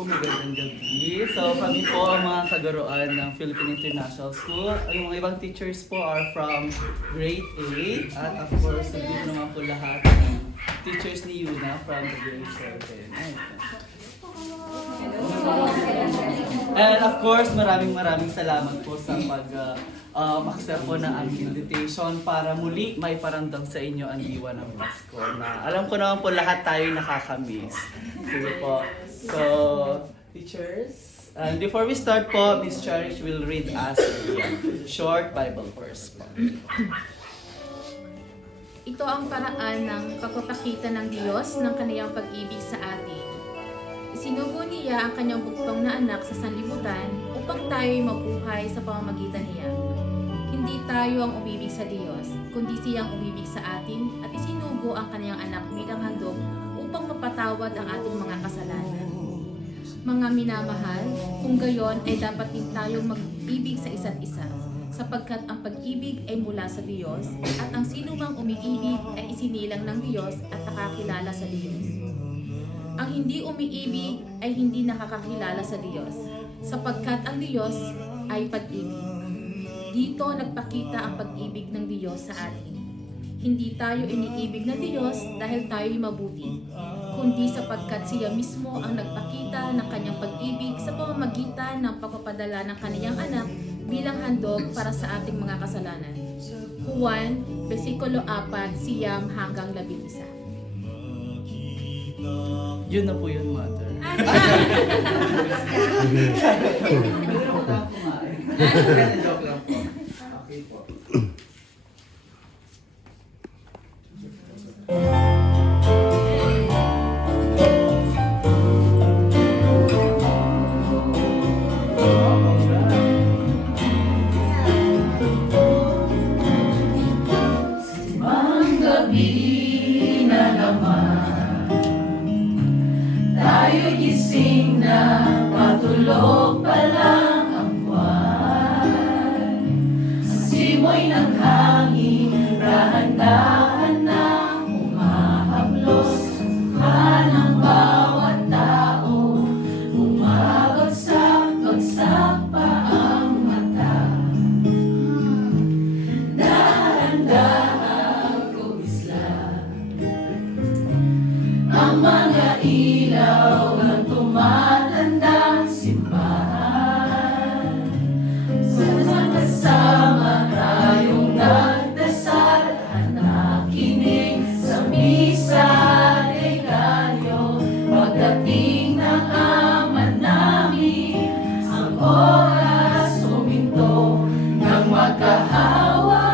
Magandang gabi. So, kami po ang mga kagaroan ng Philippine International School. Yung mga ibang teachers po are from grade 8. At of course, nandito naman po lahat ng teachers ni Yuna from the grade 7. And of course, maraming salamat po sa accept po ng aming invitation para muli may paramdam sa inyo ang diwa ng Pasko na alam ko naman po lahat tayo nakakamiss. Sige po. So, teachers, and before we start po, Miss Cherish will read us a short Bible verse po. Ito ang paraan ng pagpapakita ng Diyos ng kaniyang pag-ibig sa atin. Isinugo niya ang kanyang bugtong na anak sa sanlibutan upang tayo'y mabuhay sa pamamagitan niya. Hindi tayo ang umibig sa Diyos, kundi siyang umibig sa atin at isinugo ang kanyang anak bilang handog upang mapatawad ang ating mga kasalanan. Mga minamahal, kung gayon ay dapat din tayong mag-ibig sa isa't isa, sapagkat ang pag-ibig ay mula sa Diyos at ang sino mang umiibig ay isinilang ng Diyos at nakakilala sa Diyos. Ang hindi umiibig ay hindi nakakakilala sa Diyos, sapagkat ang Diyos ay pag-ibig. Dito nagpakita ang pag-ibig ng Diyos sa atin. Hindi tayo iniibig ng Diyos dahil tayo'y mabuti, kundi sapagkat siya mismo ang nagpakita ng kanyang pag-ibig sa pamamagitan ng pagpapadala ng kanyang anak bilang handog para sa ating mga kasalanan. Juan, versikulo 4, siyam hanggang 11. Yun na po yun, Mother. Joke lang po. Okay po. Tayo'y gising na patulog pa lang ang buwan. Simoy ng hangin, dahan-dahan na umahaplos. Ng bawat tao, bumabagsak pa ang mata. Dahan-dahan kumisla ang mga ilaw ng tumatandang simbahan. Sama-sama tayong nagdasal at nakinig sa misa de Gallo. Pagdating ng ama namin, ang oras huminto ng magkahawa.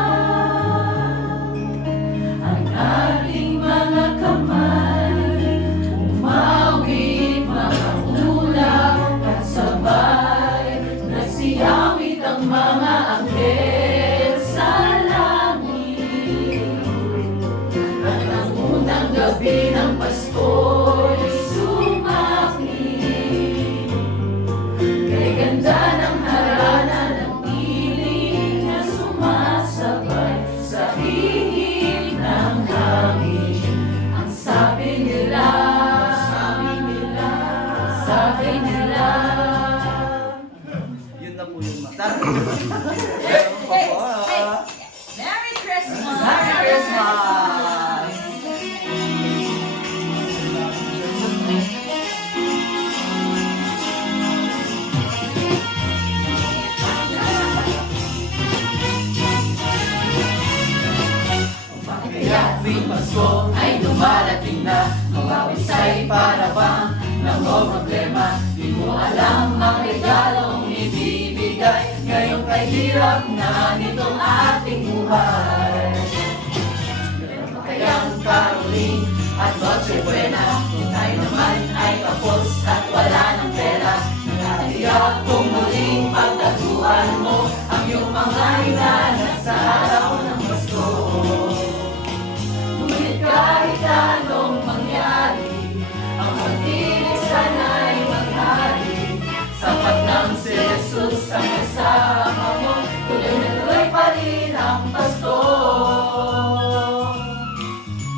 Ang ating mga kamay umawit mga ulap at sabay nagsiyawit ang mga anghel sa langit. At ang unang gabi ng Pasko'y sumakit. Kay ganda ng harana ng piling na sumasabay sa ihip ng hangin. Ang sabi nila, Yun na po yun, Mother. Meron pa po. Merry Christmas! Merry Christmas! Kaya tuwing Pasko ay dumarating na, mawawisay para bang ng problema. Di mo alam ang regalong ibibigay ngayong kahirap na nitong ating buhay. Meron pa kayang caroling at Noche Buena, kung tayo naman ay kapos at wala ng pera. Nakaiyak kung muling pagdaguan mo ang iyong mga hinahanap sa araw ng Pasko. Ngunit kahit anong mangyari, ang pag-ibig sana'y maghari. Sapat ng si Jesus ang kasama mo, tuloy na tuloy pa rin ang Pasko.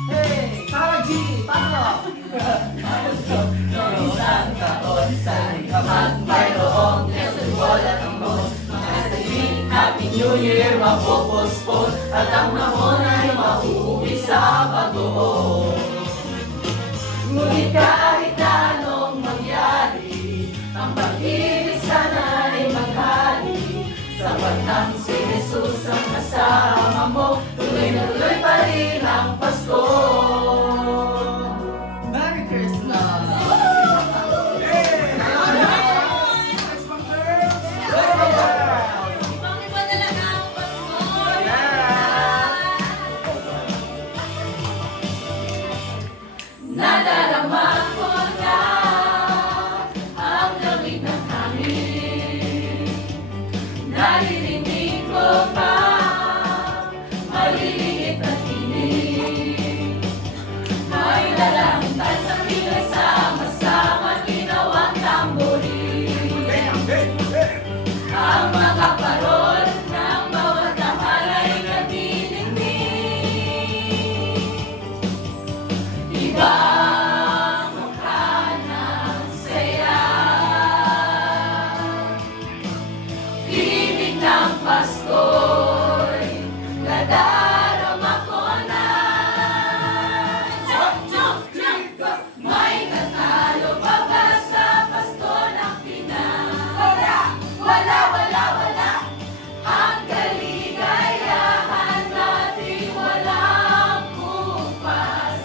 Hey! Sarah G! Pasok! Noong isang taon sa sana'y kapag mayroong Quezon Wall at ambon. Mga saging Happy New Year mapupuspon at ang hamon ay mauuwi sa pag-uod. Ngunit kahit anong mangyari, ang pag-ibig sana ay maghari. Sapat nang si Jesus ang kasama mo, tuloy na tuloy pa rin ang Pasko. Merry Christmas! Nadarama ko na ang lamig ng hangin. Naririnig ko pa maliliit na tinig. May lalangitan sa pilay, sama-sama ginawang tamborin. Ang mga parol ng bawat tahan ay nagdidingding. Ibang mukha ng saya, ibig ng Pasko'y nadarama ko na. Chok, chok, chok! May katalo pa ba sa Pasko ng Pinas? Wala! Wala, wala, wala! Ang kaligayahan natin walang kupas.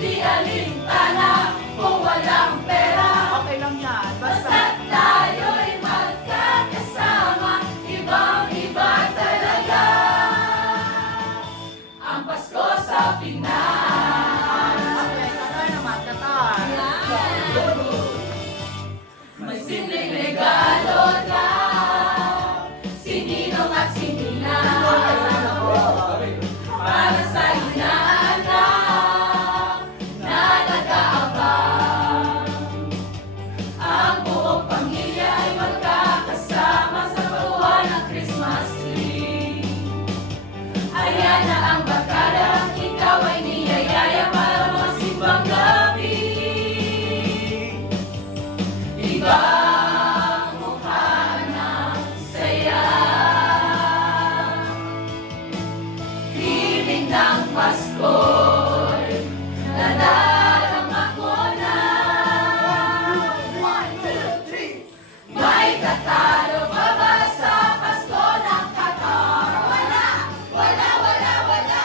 Di alintana kung walang pera. Okay lang yan. Basta't tayo'y magkakasama, ibang-iba talaga ang Pasko sa Pinas. May simpleng regalo lang, sininong at sinina, para sa inaanak na nag-aabang. Ang buong pamilya ay magkakasama sa paggawa ng Christmas tree. Ayan na ang bakala, ikaw ay niyayaya para masimbang gabi. Ibang mukha ng saya, ibig ng Pasko'y nadarama ko na. 1, 2, 3. May katalo pa ba sa Pasko ng Qatar? Wala! Wala, wala, wala!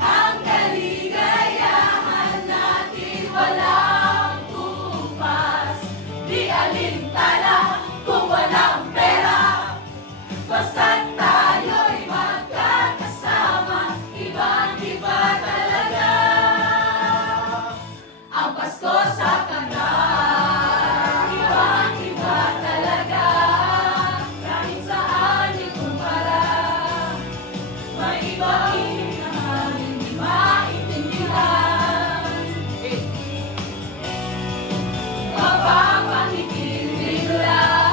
Ang kaligayahan natin walang kumpas. Di alintana kung walang pera. Basta't tayo'y magkakasama, ibang-iba talaga ang Pasko sa Qatar. Ibang-iba talaga, kahit saan ikumpara. May iba-ibig na hindi maintindihan. Mapapangiti lang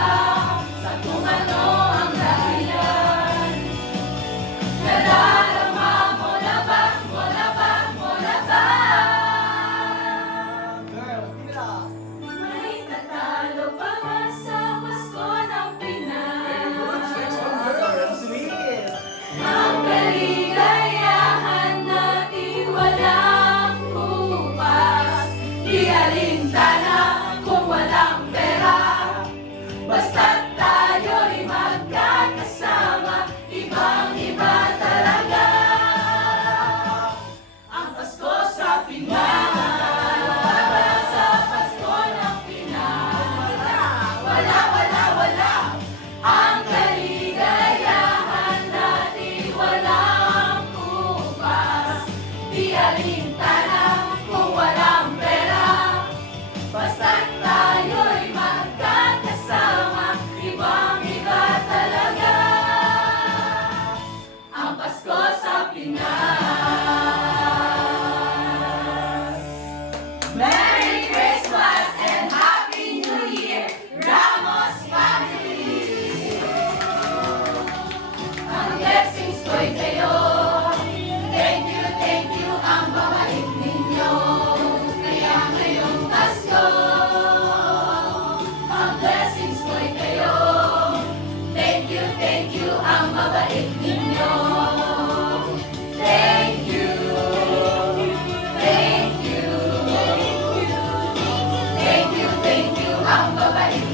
Ang babait